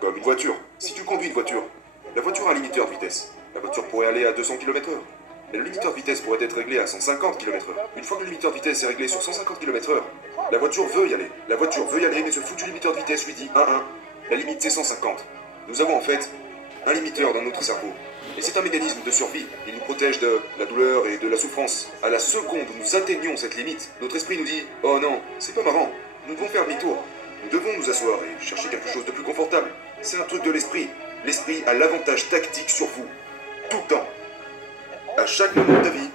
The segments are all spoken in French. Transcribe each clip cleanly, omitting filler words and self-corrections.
Comme une voiture. Si tu conduis une voiture, la voiture a un limiteur de vitesse. La voiture pourrait aller à 200 km/h. Mais le limiteur de vitesse pourrait être réglé à 150 km/h. Une fois que le limiteur de vitesse est réglé sur 150 km/h, la voiture veut y aller. La voiture veut y aller, mais ce foutu limiteur de vitesse lui dit 1-1. La limite c'est 150. Nous avons en fait un limiteur dans notre cerveau. Et c'est un mécanisme de survie. Il nous protège de la douleur et de la souffrance. À la seconde où nous atteignons cette limite, notre esprit nous dit « Oh non, c'est pas marrant. Nous devons faire demi-tour. Nous devons nous asseoir et chercher quelque chose de plus confortable. » C'est un truc de l'esprit. L'esprit a l'avantage tactique sur vous. Tout le temps. À chaque moment de ta vie,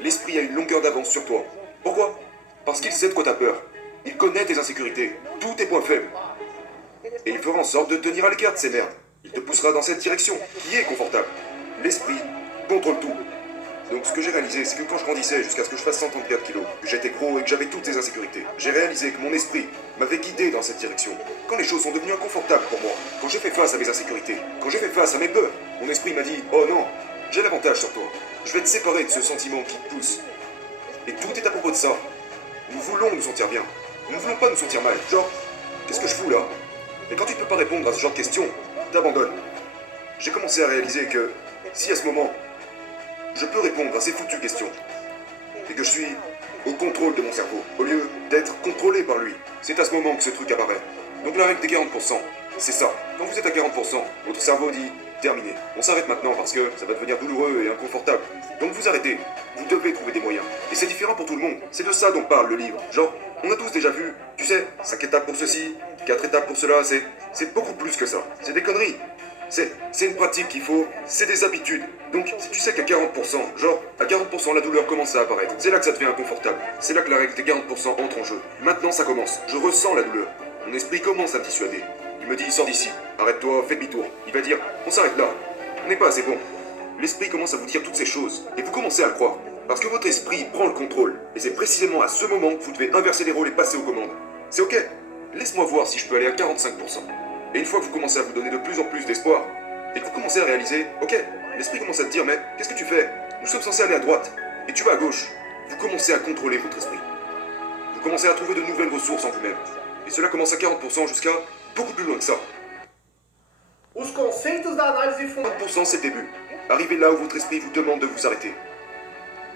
l'esprit a une longueur d'avance sur toi. Pourquoi? Parce qu'il sait de quoi t'as peur. Il connaît tes insécurités, tous tes points faibles. Et il fera en sorte de te tenir à l'écart de ces merdes. Il te poussera dans cette direction, qui est confortable. L'esprit contrôle tout. Donc ce que j'ai réalisé, c'est que quand je grandissais jusqu'à ce que je fasse 134 kilos, que j'étais gros et que j'avais toutes ces insécurités, j'ai réalisé que mon esprit m'avait guidé dans cette direction. Quand les choses sont devenues inconfortables pour moi, quand j'ai fait face à mes insécurités, quand j'ai fait face à mes peurs, mon esprit m'a dit « Oh non, j'ai l'avantage sur toi. Je vais te séparer de ce sentiment qui te pousse. » Et tout est à propos de ça. Nous voulons nous sentir bien. Nous ne voulons pas nous sentir mal. Genre, qu'est-ce que je fous là? Et quand tu ne peux pas répondre à ce genre de questions, t'abandonnes. J'ai commencé à réaliser que si à ce moment, je peux répondre à ces foutues questions, et que je suis au contrôle de mon cerveau, au lieu d'être contrôlé par lui, c'est à ce moment que ce truc apparaît. Donc la règle des 40%, c'est ça. Quand vous êtes à 40%, votre cerveau dit terminé. On s'arrête maintenant parce que ça va devenir douloureux et inconfortable. Donc vous arrêtez. Vous devez trouver des moyens. Et c'est différent pour tout le monde. C'est de ça dont parle le livre. Genre, on a tous déjà vu, tu sais, 5 étapes pour ceci, 4 étapes pour cela, c'est beaucoup plus que ça. C'est des conneries. C'est une pratique qu'il faut, c'est des habitudes. Donc, si tu sais qu'à 40%, genre, à 40%, la douleur commence à apparaître. C'est là que ça devient inconfortable. C'est là que la règle des 40% entre en jeu. Maintenant, ça commence. Je ressens la douleur. Mon esprit commence à me dissuader. Il me dit, sors d'ici, arrête-toi, fais demi-tour. Il va dire, on s'arrête là. On n'est pas assez bon. L'esprit commence à vous dire toutes ces choses. Et vous commencez à le croire. Parce que votre esprit prend le contrôle. Et c'est précisément à ce moment que vous devez inverser les rôles et passer aux commandes. C'est ok. Laisse-moi voir si je peux aller à 45%. Et une fois que vous commencez à vous donner de plus en plus d'espoir, et que vous commencez à réaliser, ok, l'esprit commence à te dire, mais qu'est-ce que tu fais? Nous sommes censés aller à droite, et tu vas à gauche. Vous commencez à contrôler votre esprit. Vous commencez à trouver de nouvelles ressources en vous-même. Et cela commence à 40% jusqu'à beaucoup plus loin que ça. Os conceitos da análise fundamental. 40% c'est le début. Arrivez là où votre esprit vous demande de vous arrêter.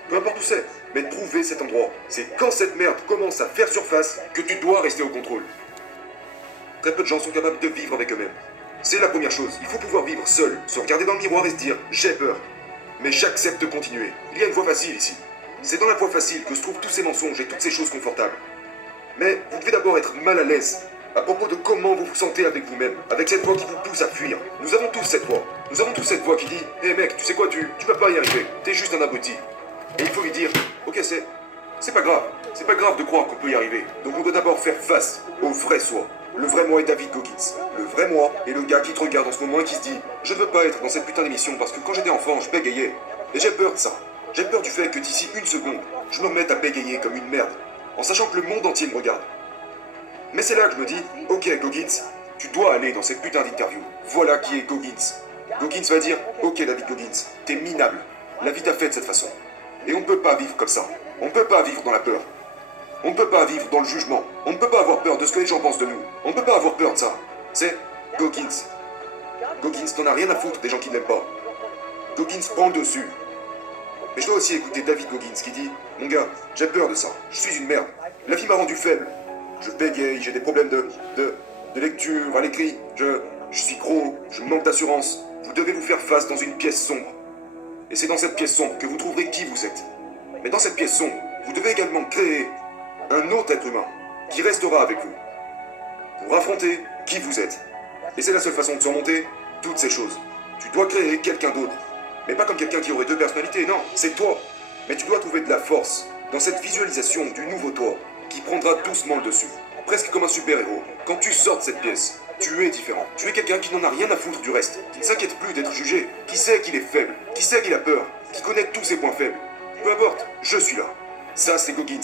Peu importe où c'est, mais trouvez cet endroit. C'est quand cette merde commence à faire surface que tu dois rester au contrôle. Très peu de gens sont capables de vivre avec eux-mêmes. C'est la première chose, il faut pouvoir vivre seul, se regarder dans le miroir et se dire « j'ai peur ». Mais j'accepte de continuer. Il y a une voie facile ici. C'est dans la voie facile que se trouvent tous ces mensonges et toutes ces choses confortables. Mais vous devez d'abord être mal à l'aise à propos de comment vous vous sentez avec vous-même, avec cette voix qui vous pousse à fuir. Nous avons tous cette voix. Nous avons tous cette voix qui dit « Hé mec, tu sais quoi, tu vas pas y arriver, t'es juste un abruti ». Et il faut lui dire « Ok, c'est pas grave. C'est pas grave de croire qu'on peut y arriver. Donc on doit d'abord faire face au vrai soi. Le vrai moi est David Goggins. Le vrai moi est le gars qui te regarde en ce moment et qui se dit « Je ne veux pas être dans cette putain d'émission parce que quand j'étais enfant, je bégayais. Et j'ai peur de ça. J'ai peur du fait que d'ici une seconde, je me remette à bégayer comme une merde, en sachant que le monde entier me regarde. Mais c'est là que je me dis « Ok Goggins, tu dois aller dans cette putain d'interview. Voilà qui est Goggins. » Goggins va dire « Ok David Goggins, t'es minable. La vie t'a fait de cette façon. Et on ne peut pas vivre comme ça. On ne peut pas vivre dans la peur. On ne peut pas vivre dans le jugement. On ne peut pas avoir peur de ce que les gens pensent de nous. On ne peut pas avoir peur de ça. C'est Goggins. Goggins n'en a rien à foutre des gens qui ne l'aiment pas. Goggins prend le dessus. Mais je dois aussi écouter David Goggins qui dit « Mon gars, j'ai peur de ça. Je suis une merde. La vie m'a rendu faible. Je bégaye, j'ai des problèmes de lecture à l'écrit. Je suis gros, je manque d'assurance. Vous devez vous faire face dans une pièce sombre. Et c'est dans cette pièce sombre que vous trouverez qui vous êtes. Mais dans cette pièce sombre, vous devez également créer un autre être humain qui restera avec vous pour affronter qui vous êtes. Et c'est la seule façon de surmonter toutes ces choses. Tu dois créer quelqu'un d'autre. Mais pas comme quelqu'un qui aurait deux personnalités, non, c'est toi. Mais tu dois trouver de la force dans cette visualisation du nouveau toi qui prendra doucement le dessus. Presque comme un super-héros. Quand tu sors de cette pièce, tu es différent. Tu es quelqu'un qui n'en a rien à foutre du reste, qui ne s'inquiète plus d'être jugé, qui sait qu'il est faible, qui sait qu'il a peur, qui connaît tous ses points faibles. Peu importe, je suis là. Ça, c'est Goggins.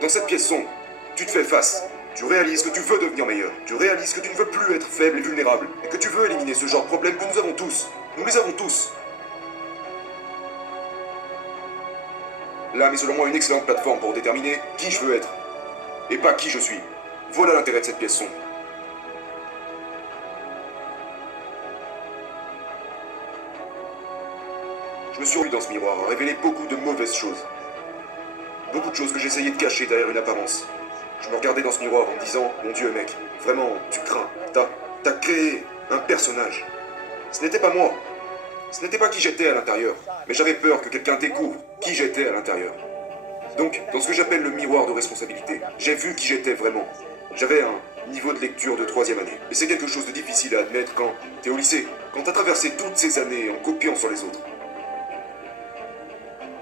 Dans cette pièce sombre, tu te fais face. Tu réalises que tu veux devenir meilleur. Tu réalises que tu ne veux plus être faible et vulnérable. Et que tu veux éliminer ce genre de problème que nous avons tous. Nous les avons tous. L'âme est selon moi une excellente plateforme pour déterminer qui je veux être. Et pas qui je suis. Voilà l'intérêt de cette pièce sombre. Je me suis vu dans ce miroir, a révélé beaucoup de mauvaises choses. Beaucoup de choses que j'essayais de cacher derrière une apparence. Je me regardais dans ce miroir en me disant, mon Dieu mec, vraiment, tu crains, t'as créé un personnage. Ce n'était pas moi. Ce n'était pas qui j'étais à l'intérieur. Mais j'avais peur que quelqu'un découvre qui j'étais à l'intérieur. Donc, dans ce que j'appelle le miroir de responsabilité, j'ai vu qui j'étais vraiment. J'avais un niveau de lecture de 3e année. Et c'est quelque chose de difficile à admettre quand t'es au lycée, quand t'as traversé toutes ces années en copiant sur les autres.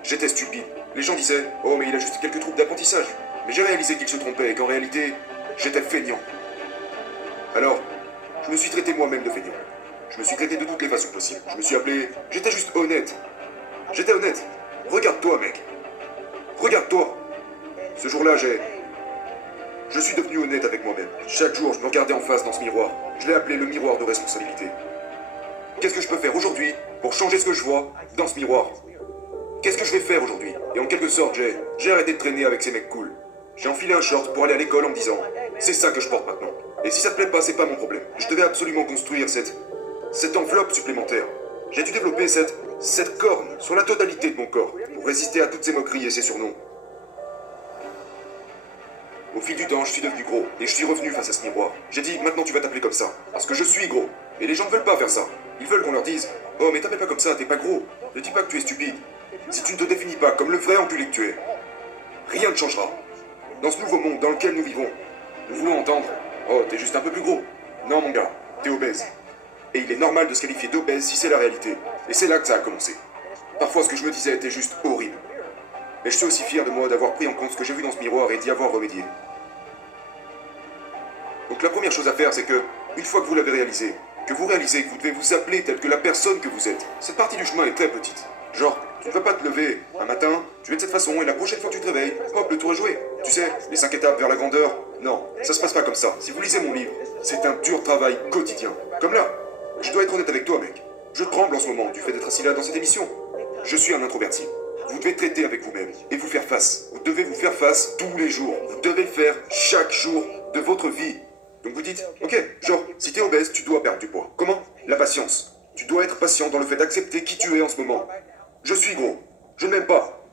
J'étais stupide. Les gens disaient « Oh, mais il a juste quelques troubles d'apprentissage ». Mais j'ai réalisé qu'ils se trompaient et qu'en réalité, j'étais feignant. Alors, je me suis traité moi-même de feignant. Je me suis traité de toutes les façons possibles. Je me suis appelé... J'étais juste honnête. J'étais honnête. Regarde-toi, mec. Regarde-toi. Ce jour-là, je suis devenu honnête avec moi-même. Chaque jour, je me regardais en face dans ce miroir. Je l'ai appelé le miroir de responsabilité. Qu'est-ce que je peux faire aujourd'hui pour changer ce que je vois dans ce miroir? Qu'est-ce que je vais faire aujourd'hui? Et en quelque sorte, j'ai arrêté de traîner avec ces mecs cool. J'ai enfilé un short pour aller à l'école en me disant « C'est ça que je porte maintenant. Et si ça te plaît pas, c'est pas mon problème. » Je devais absolument construire cette enveloppe supplémentaire. J'ai dû développer cette corne sur la totalité de mon corps pour résister à toutes ces moqueries et ces surnoms. Au fil du temps, je suis devenu gros et je suis revenu face à ce miroir. J'ai dit, maintenant tu vas t'appeler comme ça, parce que je suis gros. Et les gens ne veulent pas faire ça. Ils veulent qu'on leur dise, oh mais t'appelles pas comme ça, t'es pas gros. Ne dis pas que tu es stupide. Si tu ne te définis pas comme le vrai enculé que tu es, rien ne changera. Dans ce nouveau monde dans lequel nous vivons, nous voulons entendre, oh t'es juste un peu plus gros. Non mon gars, t'es obèse. Et il est normal de se qualifier d'obèse si c'est la réalité. Et c'est là que ça a commencé. Parfois ce que je me disais était juste horrible. Mais je suis aussi fier de moi d'avoir pris en compte ce que j'ai vu dans ce miroir et d'y avoir remédié. Donc la première chose à faire, c'est que, une fois que vous l'avez réalisé, que vous réalisez que vous devez vous appeler tel que la personne que vous êtes, cette partie du chemin est très petite. Genre, tu ne vas pas te lever un matin, tu es de cette façon, et la prochaine fois que tu te réveilles, hop, le tour est joué. Tu sais, les 5 étapes vers la grandeur, non, ça se passe pas comme ça. Si vous lisez mon livre, c'est un dur travail quotidien. Comme là, je dois être honnête avec toi, mec. Je tremble en ce moment du fait d'être assis là dans cette émission. Je suis un introverti. Vous devez traiter avec vous-même et vous faire face. Vous devez vous faire face tous les jours. Vous devez le faire chaque jour de votre vie. Donc vous dites, ok, genre, si t'es obèse, tu dois perdre du poids. Comment? La patience. Tu dois être patient dans le fait d'accepter qui tu es en ce moment. Je suis gros. Je ne m'aime pas.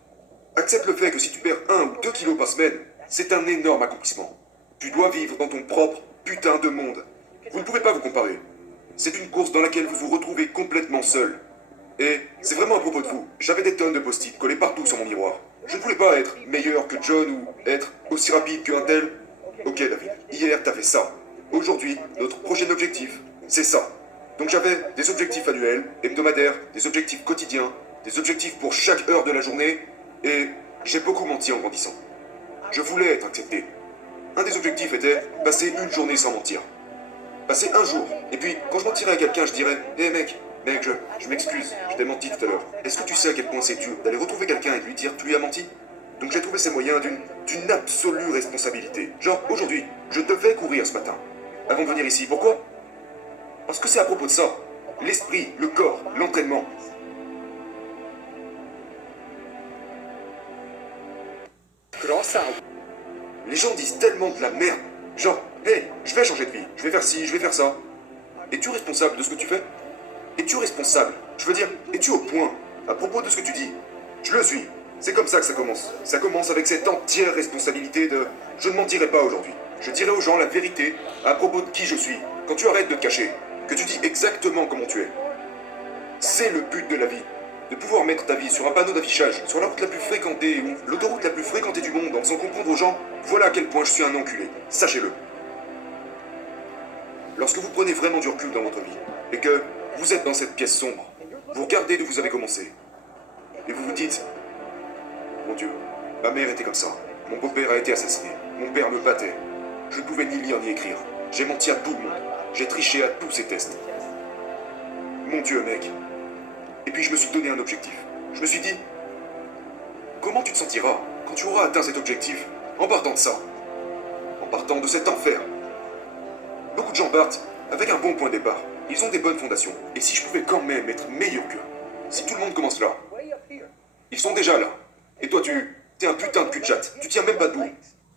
Accepte le fait que si tu perds 1 ou 2 kilos par semaine, c'est un énorme accomplissement. Tu dois vivre dans ton propre putain de monde. Vous ne pouvez pas vous comparer. C'est une course dans laquelle vous vous retrouvez complètement seul. Et c'est vraiment à propos de vous. J'avais des tonnes de post-it collés partout sur mon miroir. Je ne voulais pas être meilleur que John ou être aussi rapide qu'un tel. Ok David, hier t'as fait ça. Aujourd'hui, notre prochain objectif, c'est ça. Donc j'avais des objectifs annuels, hebdomadaires, des objectifs quotidiens, des objectifs pour chaque heure de la journée, et j'ai beaucoup menti en grandissant. Je voulais être accepté. Un des objectifs était passer une journée sans mentir. Passer un jour. Et puis, quand je mentirais à quelqu'un, je dirais « Hé mec, je m'excuse, je t'ai menti tout à l'heure. Est-ce que tu sais à quel point c'est dur d'aller retrouver quelqu'un et de lui dire « Tu lui as menti ?» Donc j'ai trouvé ces moyens d'une absolue responsabilité. Genre, aujourd'hui, je devais courir ce matin. Avant de venir ici. Pourquoi? Parce que c'est à propos de ça. L'esprit, le corps, l'entraînement. Les gens disent tellement de la merde. Genre, hey, je vais changer de vie, je vais faire ci, je vais faire ça. Es-tu responsable de ce que tu fais? Es-tu responsable? Je veux dire, es-tu au point à propos de ce que tu dis? Je le suis. C'est comme ça que ça commence. Ça commence avec cette entière responsabilité de « Je ne mentirai pas aujourd'hui. Je dirai aux gens la vérité à propos de qui je suis. » Quand tu arrêtes de te cacher, que tu dis exactement comment tu es. C'est le but de la vie. De pouvoir mettre ta vie sur un panneau d'affichage, sur la route la plus fréquentée ou l'autoroute la plus fréquentée du monde en faisant comprendre aux gens « Voilà à quel point je suis un enculé. Sachez-le. » Lorsque vous prenez vraiment du recul dans votre vie et que vous êtes dans cette pièce sombre, vous regardez d'où vous avez commencé et vous vous dites « Mon Dieu, ma mère était comme ça. Mon beau-père a été assassiné. Mon père me battait. Je ne pouvais ni lire ni écrire. J'ai menti à tout le monde. J'ai triché à tous ces tests. Mon Dieu, mec. » Et puis je me suis donné un objectif. Je me suis dit, comment tu te sentiras quand tu auras atteint cet objectif en partant de ça? En partant de cet enfer? Beaucoup de gens partent avec un bon point de départ. Ils ont des bonnes fondations. Et si je pouvais quand même être meilleur qu'eux? Si tout le monde commence là? Ils sont déjà là. Et toi, t'es un putain de cul-de-jatte. Tu tiens même pas debout.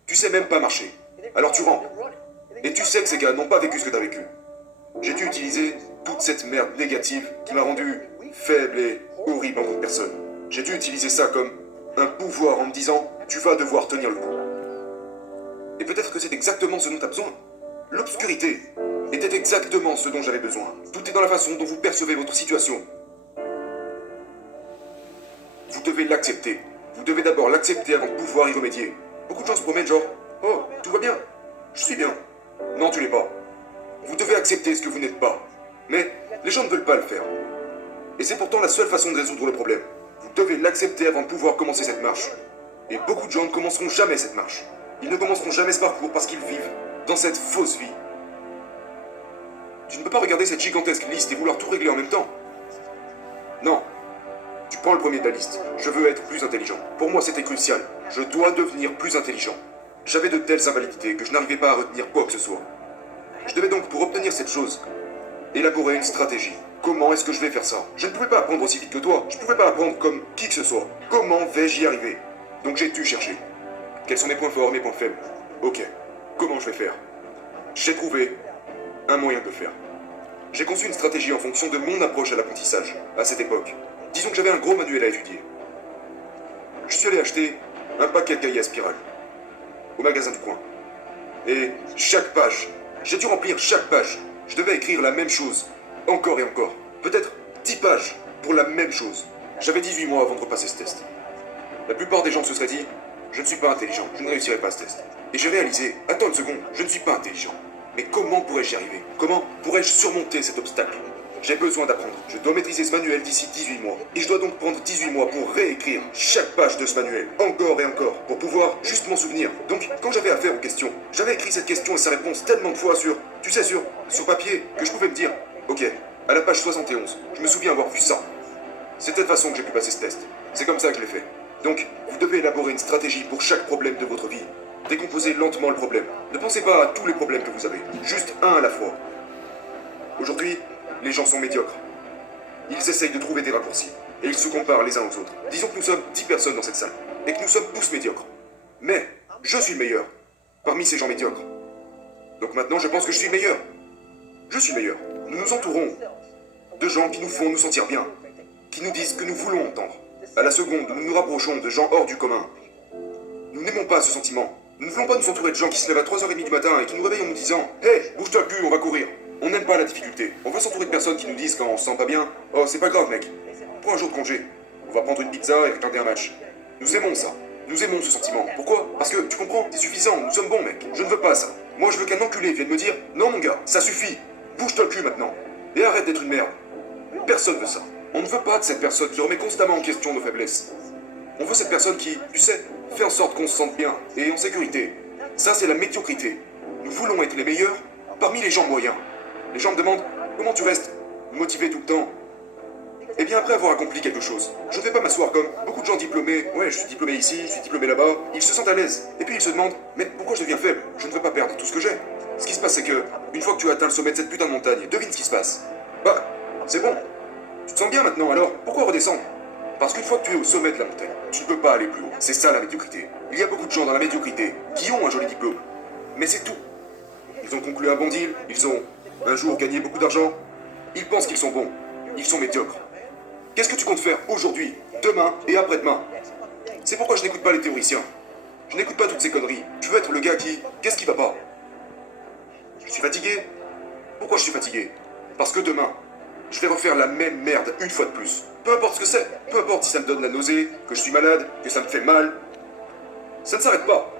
Tu sais même pas marcher. Alors tu rampes. Et tu sais que ces gars n'ont pas vécu ce que t'as vécu. J'ai dû utiliser toute cette merde négative qui m'a rendu faible et horrible en tant que personne. J'ai dû utiliser ça comme un pouvoir en me disant « tu vas devoir tenir le coup ». Et peut-être que c'est exactement ce dont tu as besoin. L'obscurité était exactement ce dont j'avais besoin. Tout est dans la façon dont vous percevez votre situation. Vous devez l'accepter. Vous devez d'abord l'accepter avant de pouvoir y remédier. Beaucoup de gens se promènent genre « oh, tout va bien, je suis bien ». Non, tu l'es pas. Vous devez accepter ce que vous n'êtes pas. Mais les gens ne veulent pas le faire. Et c'est pourtant la seule façon de résoudre le problème. Vous devez l'accepter avant de pouvoir commencer cette marche. Et beaucoup de gens ne commenceront jamais cette marche. Ils ne commenceront jamais ce parcours parce qu'ils vivent dans cette fausse vie. Tu ne peux pas regarder cette gigantesque liste et vouloir tout régler en même temps. Non. Tu prends le premier de la liste. Je veux être plus intelligent. Pour moi, c'était crucial. Je dois devenir plus intelligent. J'avais de telles invalidités que je n'arrivais pas à retenir quoi que ce soit. Je devais donc, pour obtenir cette chose, élaborer une stratégie. Comment est-ce que je vais faire ça? Je ne pouvais pas apprendre aussi vite que toi. Je ne pouvais pas apprendre comme qui que ce soit. Comment vais-je y arriver? Donc j'ai dû chercher. Quels sont mes points forts, mes points faibles? Ok. Comment je vais faire? J'ai trouvé un moyen de le faire. J'ai conçu une stratégie en fonction de mon approche à l'apprentissage, à cette époque. Disons que j'avais un gros manuel à étudier. Je suis allé acheter un paquet de cahiers à spirale, au magasin du coin. Et chaque page, j'ai dû remplir chaque page. Je devais écrire la même chose, encore et encore. Peut-être 10 pages pour la même chose. J'avais 18 mois avant de repasser ce test. La plupart des gens se seraient dit, je ne suis pas intelligent, je ne réussirai pas ce test. Et j'ai réalisé, attends une seconde, je ne suis pas intelligent. Mais comment pourrais-je y arriver? Comment pourrais-je surmonter cet obstacle? J'ai besoin d'apprendre. Je dois maîtriser ce manuel d'ici 18 mois. Et je dois donc prendre 18 mois pour réécrire chaque page de ce manuel, encore et encore, pour pouvoir juste m'en souvenir. Donc, quand j'avais affaire aux questions, j'avais écrit cette question et sa réponse tellement de fois sur papier, que je pouvais me dire, ok, à la page 71, je me souviens avoir vu ça. C'est de cette façon que j'ai pu passer ce test. C'est comme ça que je l'ai fait. Donc, vous devez élaborer une stratégie pour chaque problème de votre vie. Décomposez lentement le problème. Ne pensez pas à tous les problèmes que vous avez, juste un à la fois. Aujourd'hui, les gens sont médiocres. Ils essayent de trouver des raccourcis, et ils se comparent les uns aux autres. Disons que nous sommes 10 personnes dans cette salle, et que nous sommes tous médiocres. Mais, je suis le meilleur, parmi ces gens médiocres. Donc maintenant, je pense que je suis le meilleur. Je suis le meilleur. Nous nous entourons de gens qui nous font nous sentir bien, qui nous disent ce que nous voulons entendre. À la seconde, nous nous rapprochons de gens hors du commun. Nous n'aimons pas ce sentiment. Nous ne voulons pas nous entourer de gens qui se lèvent à 3h30 du matin et qui nous réveillent en nous disant « Hey, bouge-toi le cul, on va courir !» On n'aime pas la difficulté. On veut s'entourer de personnes qui nous disent quand on se sent pas bien « Oh, c'est pas grave, mec. Prends un jour de congé. On va prendre une pizza et regarder un match. » Nous aimons ça. Nous aimons ce sentiment. Pourquoi? Parce que, tu comprends, c'est suffisant, nous sommes bons, mec. Je ne veux pas ça. Moi, je veux qu'un enculé vienne me dire « Non, mon gars, ça suffit. Bouge-toi le cul maintenant. Et arrête d'être une merde. » Personne veut ça. On ne veut pas de cette personne qui remet constamment en question nos faiblesses. On veut cette personne qui, tu sais, fait en sorte qu'on se sente bien et en sécurité. Ça, c'est la médiocrité. Nous voulons être les meilleurs parmi les gens moyens. Les gens me demandent comment tu restes motivé tout le temps. Eh bien, après avoir accompli quelque chose, je ne vais pas m'asseoir comme beaucoup de gens diplômés. Ouais, je suis diplômé ici, je suis diplômé là-bas. Ils se sentent à l'aise. Et puis ils se demandent, mais pourquoi je deviens faible? Je ne veux pas perdre tout ce que j'ai. Ce qui se passe, c'est que, une fois que tu as atteint le sommet de cette putain de montagne, devine ce qui se passe. Bah, c'est bon. Tu te sens bien maintenant, alors pourquoi redescendre? Parce qu'une fois que tu es au sommet de la montagne, tu ne peux pas aller plus haut. C'est ça la médiocrité. Il y a beaucoup de gens dans la médiocrité qui ont un joli diplôme. Mais c'est tout. Ils ont conclu un bon deal, ils ont un jour gagné beaucoup d'argent. Ils pensent qu'ils sont bons. Ils sont médiocres. Qu'est-ce que tu comptes faire aujourd'hui, demain et après-demain? C'est pourquoi je n'écoute pas les théoriciens. Je n'écoute pas toutes ces conneries. Je veux être le gars qui... Qu'est-ce qui va pas? Je suis fatigué. Pourquoi je suis fatigué? Parce que demain, je vais refaire la même merde une fois de plus. Peu importe ce que c'est. Peu importe si ça me donne la nausée, que je suis malade, que ça me fait mal. Ça ne s'arrête pas.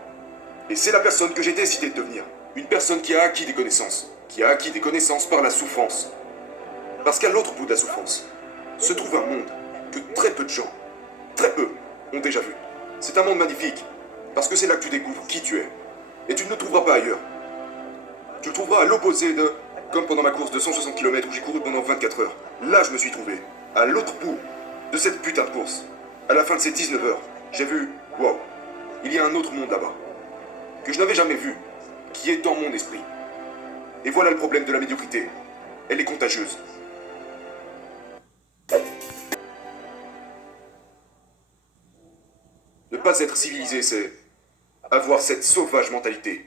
Et c'est la personne que j'ai décidé de devenir. Une personne qui a acquis des connaissances. Qui a acquis des connaissances par la souffrance. Parce qu'à l'autre bout de la souffrance, se trouve un monde que très peu de gens, très peu, ont déjà vu. C'est un monde magnifique. Parce que c'est là que tu découvres qui tu es. Et tu ne le trouveras pas ailleurs. Tu le trouveras à l'opposé de... Comme pendant ma course de 160 km où j'ai couru pendant 24 heures. Là, je me suis trouvé. À l'autre bout de cette putain de course. À la fin de ces 19 heures, j'ai vu... Waouh. Il y a un autre monde là-bas. Que je n'avais jamais vu. Qui est dans mon esprit. Et voilà le problème de la médiocrité. Elle est contagieuse. Ne pas être civilisé, c'est... avoir cette sauvage mentalité.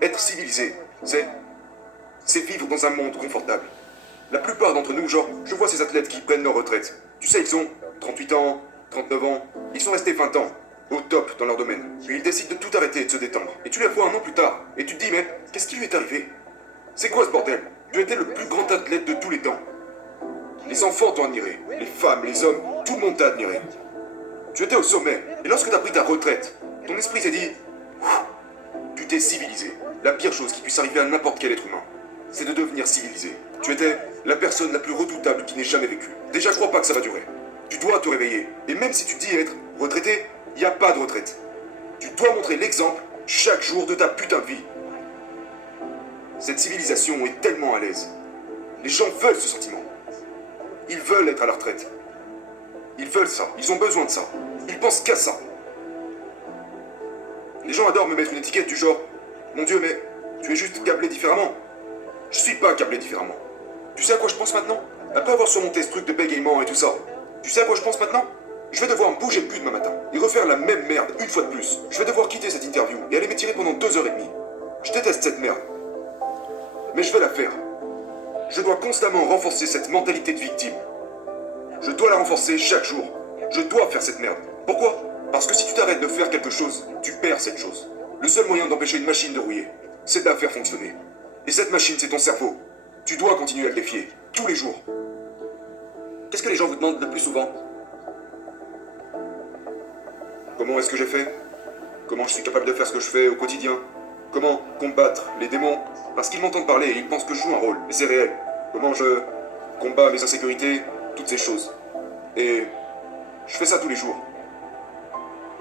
Être civilisé, c'est vivre dans un monde confortable. La plupart d'entre nous, genre, je vois ces athlètes qui prennent leur retraite. Tu sais, ils ont 38 ans, 39 ans, ils sont restés 20 ans, au top dans leur domaine. Puis ils décident de tout arrêter et de se détendre. Et tu les vois un an plus tard, et tu te dis, mais qu'est-ce qui lui est arrivé? C'est quoi ce bordel? Tu étais le plus grand athlète de tous les temps. Les enfants t'ont admiré, les femmes, les hommes, tout le monde t'a admiré. Tu étais au sommet, et lorsque t'as pris ta retraite, ton esprit s'est dit, tu t'es civilisé. La pire chose qui puisse arriver à n'importe quel être humain, c'est de devenir civilisé. Tu étais la personne la plus redoutable qui n'ait jamais vécu. Déjà, crois pas que ça va durer. Tu dois te réveiller. Et même si tu dis être retraité, il n'y a pas de retraite. Tu dois montrer l'exemple chaque jour de ta putain de vie. Cette civilisation est tellement à l'aise. Les gens veulent ce sentiment. Ils veulent être à la retraite. Ils veulent ça. Ils ont besoin de ça. Ils pensent qu'à ça. Les gens adorent me mettre une étiquette du genre « Mon Dieu, mais tu es juste câblé différemment. » Je suis pas câblé différemment. Tu sais à quoi je pense maintenant? Après avoir surmonté ce truc de bégaiement et tout ça, tu sais à quoi je pense maintenant? Je vais devoir me bouger le cul demain matin et refaire la même merde une fois de plus. Je vais devoir quitter cette interview et aller m'étirer pendant 2h30. Je déteste cette merde. Mais je vais la faire. Je dois constamment renforcer cette mentalité de victime. Je dois la renforcer chaque jour. Je dois faire cette merde. Pourquoi? Parce que si tu t'arrêtes de faire quelque chose, tu perds cette chose. Le seul moyen d'empêcher une machine de rouiller, c'est de la faire fonctionner. Et cette machine, c'est ton cerveau. Tu dois continuer à le défier, tous les jours. Qu'est-ce que les gens vous demandent le plus souvent? Comment est-ce que j'ai fait? Comment je suis capable de faire ce que je fais au quotidien? Comment combattre les démons? Parce qu'ils m'entendent parler et ils pensent que je joue un rôle, mais c'est réel. Comment je combats mes insécurités, toutes ces choses. Et je fais ça tous les jours.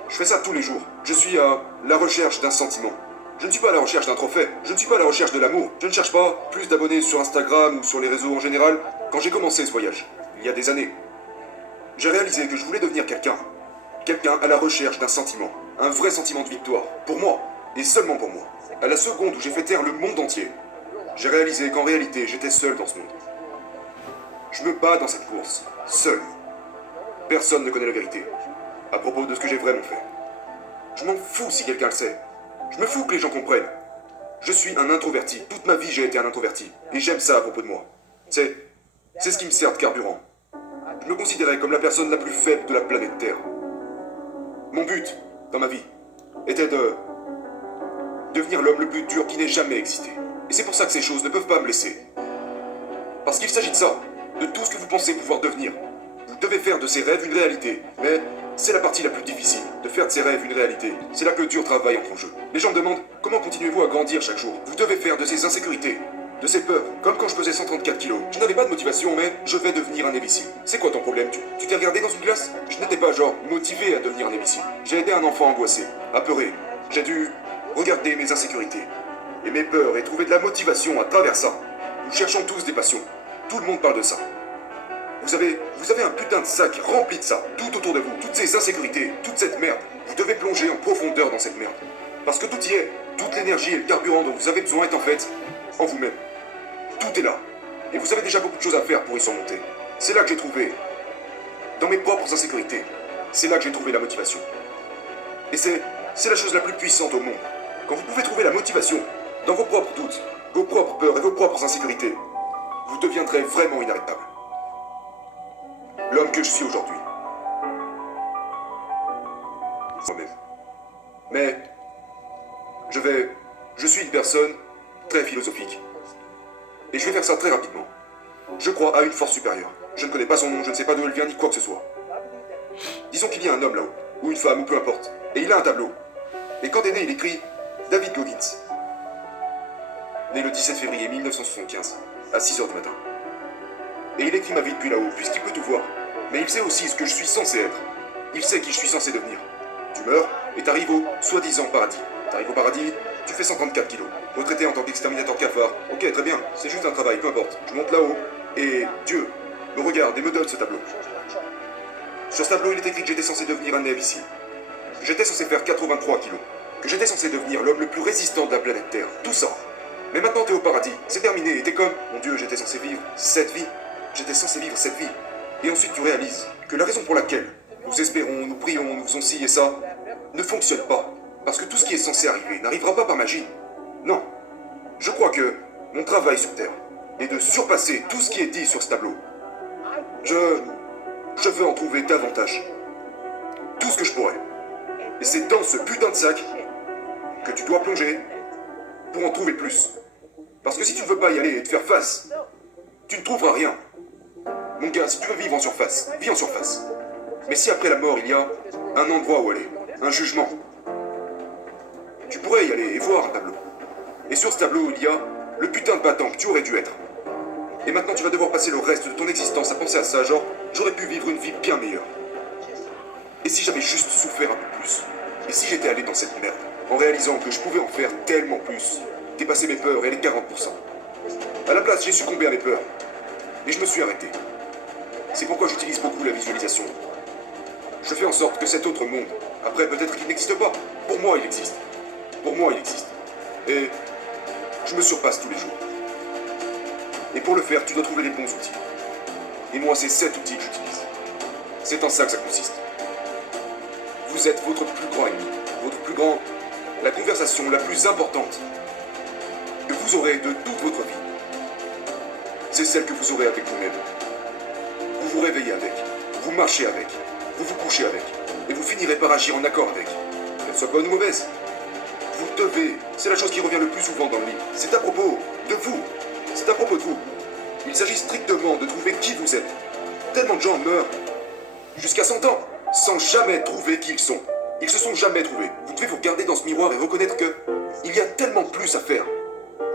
Je fais ça tous les jours. Je suis à la recherche d'un sentiment. Je ne suis pas à la recherche d'un trophée. Je ne suis pas à la recherche de l'amour. Je ne cherche pas plus d'abonnés sur Instagram ou sur les réseaux en général. Quand j'ai commencé ce voyage, il y a des années, j'ai réalisé que je voulais devenir quelqu'un. Quelqu'un à la recherche d'un sentiment. Un vrai sentiment de victoire. Pour moi. Et seulement pour moi. À la seconde où j'ai fait taire le monde entier, j'ai réalisé qu'en réalité, j'étais seul dans ce monde. Je me bats dans cette course. Seul. Personne ne connaît la vérité. À propos de ce que j'ai vraiment fait. Je m'en fous si quelqu'un le sait. Je me fous que les gens comprennent. Je suis un introverti. Toute ma vie, j'ai été un introverti. Et j'aime ça à propos de moi. C'est ce qui me sert de carburant. Je me considérais comme la personne la plus faible de la planète Terre. Mon but, dans ma vie, était de devenir l'homme le plus dur qui n'ait jamais existé. Et c'est pour ça que ces choses ne peuvent pas me laisser. Parce qu'il s'agit de ça, de tout ce que vous pensez pouvoir devenir. Vous devez faire de ces rêves une réalité. Mais c'est la partie la plus difficile, de faire de ces rêves une réalité. C'est là que le dur travail entre en jeu. Les gens me demandent, comment continuez-vous à grandir chaque jour? Vous devez faire de ces insécurités, de ces peurs. Comme quand je pesais 134 kilos. Je n'avais pas de motivation, mais je vais devenir un imbécile. C'est quoi ton problème? Tu t'es regardé dans une glace? Je n'étais pas genre motivé à devenir un imbécile. J'ai aidé un enfant angoissé, apeuré. J'ai dû regarder mes insécurités et mes peurs et trouver de la motivation à travers ça. Nous cherchons tous des passions. Tout le monde parle de ça. Vous avez un putain de sac rempli de ça, tout autour de vous, toutes ces insécurités, toute cette merde. Vous devez plonger en profondeur dans cette merde. Parce que tout y est, toute l'énergie et le carburant dont vous avez besoin est en fait en vous-même. Tout est là. Et vous avez déjà beaucoup de choses à faire pour y surmonter. C'est là que j'ai trouvé, dans mes propres insécurités, c'est là que j'ai trouvé la motivation. Et c'est la chose la plus puissante au monde. Quand vous pouvez trouver la motivation dans vos propres doutes, vos propres peurs et vos propres insécurités, vous deviendrez vraiment inarrêtable. L'homme que je suis aujourd'hui. Moi-même. Mais je suis une personne très philosophique. Et je vais faire ça très rapidement. Je crois à une force supérieure. Je ne connais pas son nom, je ne sais pas d'où elle vient ni quoi que ce soit. Disons qu'il y a un homme là-haut, ou une femme, ou peu importe. Et il a un tableau. Et quand est né, il écrit David Goggins. Né le 17 février 1975, à 6h du matin. Et il écrit ma vie depuis là-haut, puisqu'il peut tout voir. Mais il sait aussi ce que je suis censé être. Il sait qui je suis censé devenir. Tu meurs, et t'arrives au soi-disant paradis. T'arrives au paradis, tu fais 134 kilos. Retraité en tant qu'exterminateur cafard. Ok, très bien, c'est juste un travail, peu importe. Je monte là-haut, et Dieu me regarde et me donne ce tableau. Sur ce tableau, il est écrit que j'étais censé devenir un imbécile. Que j'étais censé faire 83 kilos. Que j'étais censé devenir l'homme le plus résistant de la planète Terre. Tout ça. Mais maintenant t'es au paradis, c'est terminé, et t'es comme, mon Dieu, j'étais censé vivre cette vie. J'étais censé vivre cette vie. Et ensuite tu réalises que la raison pour laquelle nous espérons, nous prions, nous faisons ci et ça, ne fonctionne pas. Parce que tout ce qui est censé arriver n'arrivera pas par magie. Non. Je crois que mon travail sur Terre et de surpasser tout ce qui est dit sur ce tableau. Je veux en trouver davantage. Tout ce que je pourrais. Et c'est dans ce putain de sac que tu dois plonger pour en trouver plus. Parce que si tu ne veux pas y aller et te faire face, tu ne trouveras rien. Mon gars, si tu veux vivre en surface, vis en surface. Mais si après la mort, il y a un endroit où aller, un jugement, tu pourrais y aller et voir un tableau. Et sur ce tableau, il y a le putain de battant que tu aurais dû être. Et maintenant, tu vas devoir passer le reste de ton existence à penser à ça, genre, j'aurais pu vivre une vie bien meilleure. Et si j'avais juste souffert un peu plus? Et si j'étais allé dans cette merde, en réalisant que je pouvais en faire tellement plus, dépasser mes peurs et les 40%. À la place, j'ai succombé à mes peurs. Et je me suis arrêté. C'est pourquoi j'utilise beaucoup la visualisation. Je fais en sorte que cet autre monde, après peut-être qu'il n'existe pas, pour moi il existe. Pour moi il existe. Et je me surpasse tous les jours. Et pour le faire, tu dois trouver les bons outils. Et moi, c'est cet outil que j'utilise. C'est en ça que ça consiste. Vous êtes votre plus grand ennemi. Votre plus grand... La conversation la plus importante que vous aurez de toute votre vie. C'est celle que vous aurez avec vous-même. Vous vous réveillez avec. Vous marchez avec. Vous vous couchez avec. Et vous finirez par agir en accord avec. Qu'elle soit bonne ou mauvaise. Vous devez... C'est la chose qui revient le plus souvent dans le livre. C'est à propos de vous. C'est à propos de vous. Il s'agit strictement de trouver qui vous êtes. Tellement de gens meurent jusqu'à 100 ans sans jamais trouver qui ils sont. Ils se sont jamais trouvés. Vous devez vous regarder dans ce miroir et reconnaître que il y a tellement plus à faire.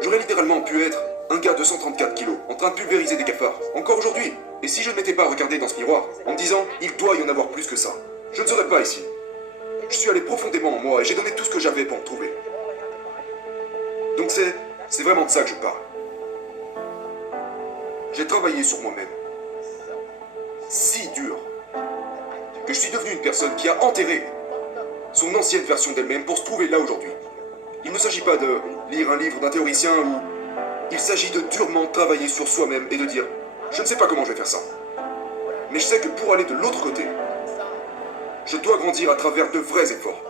J'aurais littéralement pu être un gars de 134 kilos en train de pulvériser des cafards. Encore aujourd'hui. Et si je ne m'étais pas regardé dans ce miroir en me disant il doit y en avoir plus que ça, je ne serais pas ici. Je suis allé profondément en moi et j'ai donné tout ce que j'avais pour me trouver. Donc c'est vraiment de ça que je parle. J'ai travaillé sur moi-même. Si dur. Que je suis devenu une personne qui a enterré son ancienne version d'elle-même pour se trouver là aujourd'hui. Il ne s'agit pas de lire un livre d'un théoricien ou... Il s'agit de durement travailler sur soi-même et de dire « Je ne sais pas comment je vais faire ça. Mais je sais que pour aller de l'autre côté, je dois grandir à travers de vrais efforts.